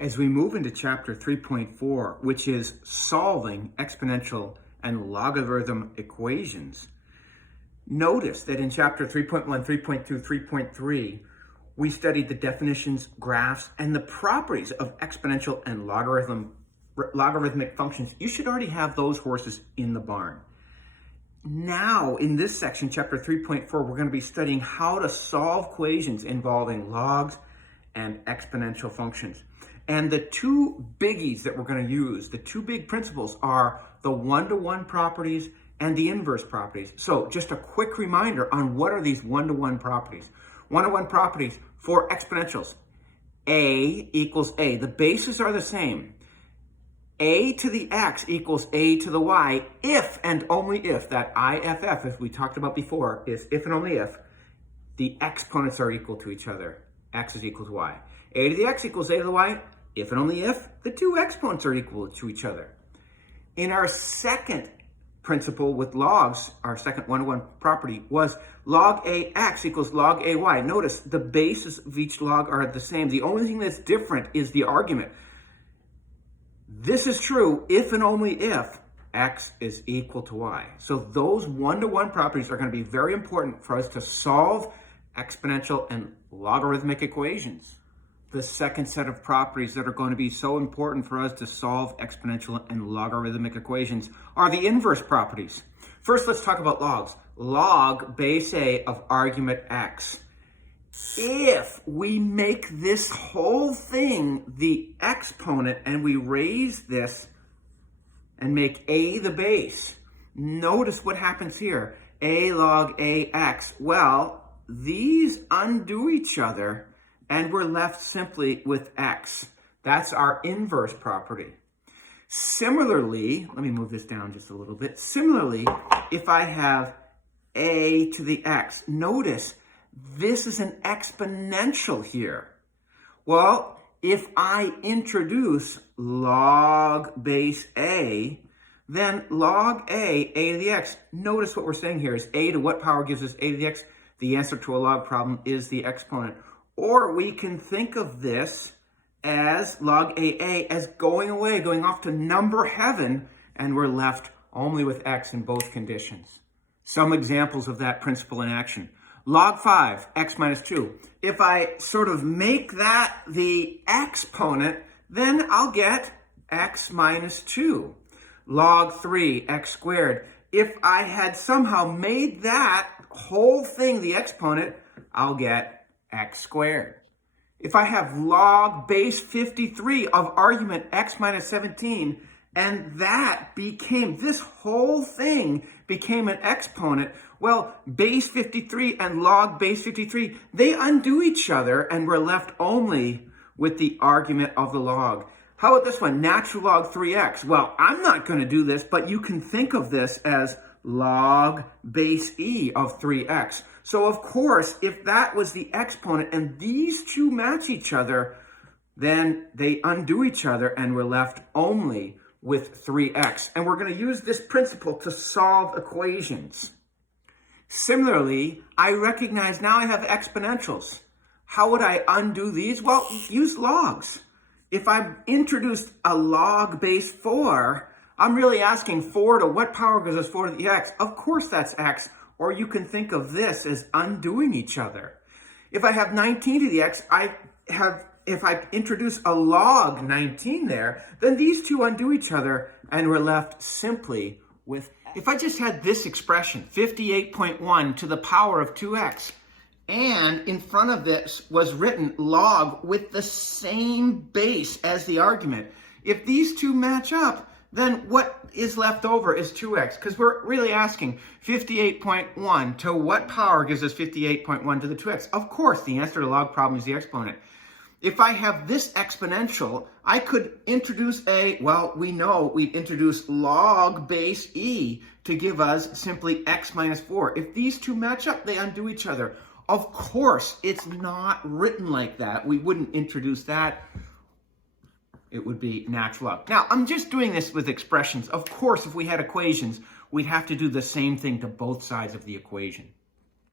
As we move into chapter 3.4, which is solving exponential and logarithm equations, notice that in chapter 3.1, 3.2, 3.3, we studied the definitions, graphs, and the properties of exponential and logarithmic functions. You should already have those horses in the barn. Now, in this section, chapter 3.4, we're going to be studying how to solve equations involving logs and exponential functions. And the two biggies that we're going to use, the two big principles, are the one-to-one properties and the inverse properties. So just a quick reminder on what are these one-to-one properties. One-to-one properties for exponentials. A equals A. The bases are the same. A to the x equals A to the y if and only if, that IFF, as we talked about before, is if and only if the exponents are equal to each other. X is equal to y. A to the x equals A to the y if and only if the two exponents are equal to each other. In our second principle with logs, our second one-to-one property was log AX equals log AY. Notice the bases of each log are the same. The only thing that's different is the argument. This is true if and only if x is equal to y. So those one-to-one properties are going to be very important for us to solve exponential and logarithmic equations. The second set of properties that are going to be so important for us to solve exponential and logarithmic equations are the inverse properties. First, let's talk about logs. Log base A of argument x. If we make this whole thing the exponent and we raise this and make A the base, notice what happens here. A log AX. Well, these undo each other and we're left simply with x. That's our inverse property. Similarly, let me move this down just a little bit. Similarly, if I have A to the x, notice this is an exponential here. Well, if I introduce log base A, then log A to the x, notice what we're saying here is A to what power gives us A to the x? The answer to a log problem is the exponent. Or we can think of this as log AA as going away, going off to number heaven, and we're left only with x in both conditions. Some examples of that principle in action. Log 5, x minus 2. If I sort of make that the exponent, then I'll get x minus 2. Log 3, x squared. If I had somehow made that whole thing the exponent, I'll get x squared. If I have log base 53 of argument x minus 17, and that became, this whole thing became an exponent, well, base 53 and log base 53, they undo each other and we're left only with the argument of the log. How about this one, natural log 3x? Well, I'm not going to do this, but you can think of this as log base E of 3x. So of course, if that was the exponent and these two match each other, then they undo each other and we're left only with 3x. And we're going to use this principle to solve equations. Similarly, I recognize now I have exponentials. How would I undo these? Well, use logs. If I introduced a log base 4, I'm really asking 4 to what power gives us 4 to the x? Of course that's x. Or you can think of this as undoing each other. If I have 19 to the x, if I introduce a log 19 there, then these two undo each other and we're left simply with, if I just had this expression, 58.1 to the power of 2x, and in front of this was written log with the same base as the argument, if these two match up, then what is left over is 2x, because we're really asking 58.1 to what power gives us 58.1 to the 2x? Of course, the answer to the log problem is the exponent. If I have this exponential, I could introduce we know we'd introduce log base E to give us simply x minus 4. If these two match up, they undo each other. Of course, it's not written like that. We wouldn't introduce that. It would be natural log. Now, I'm just doing this with expressions. Of course, if we had equations, we'd have to do the same thing to both sides of the equation.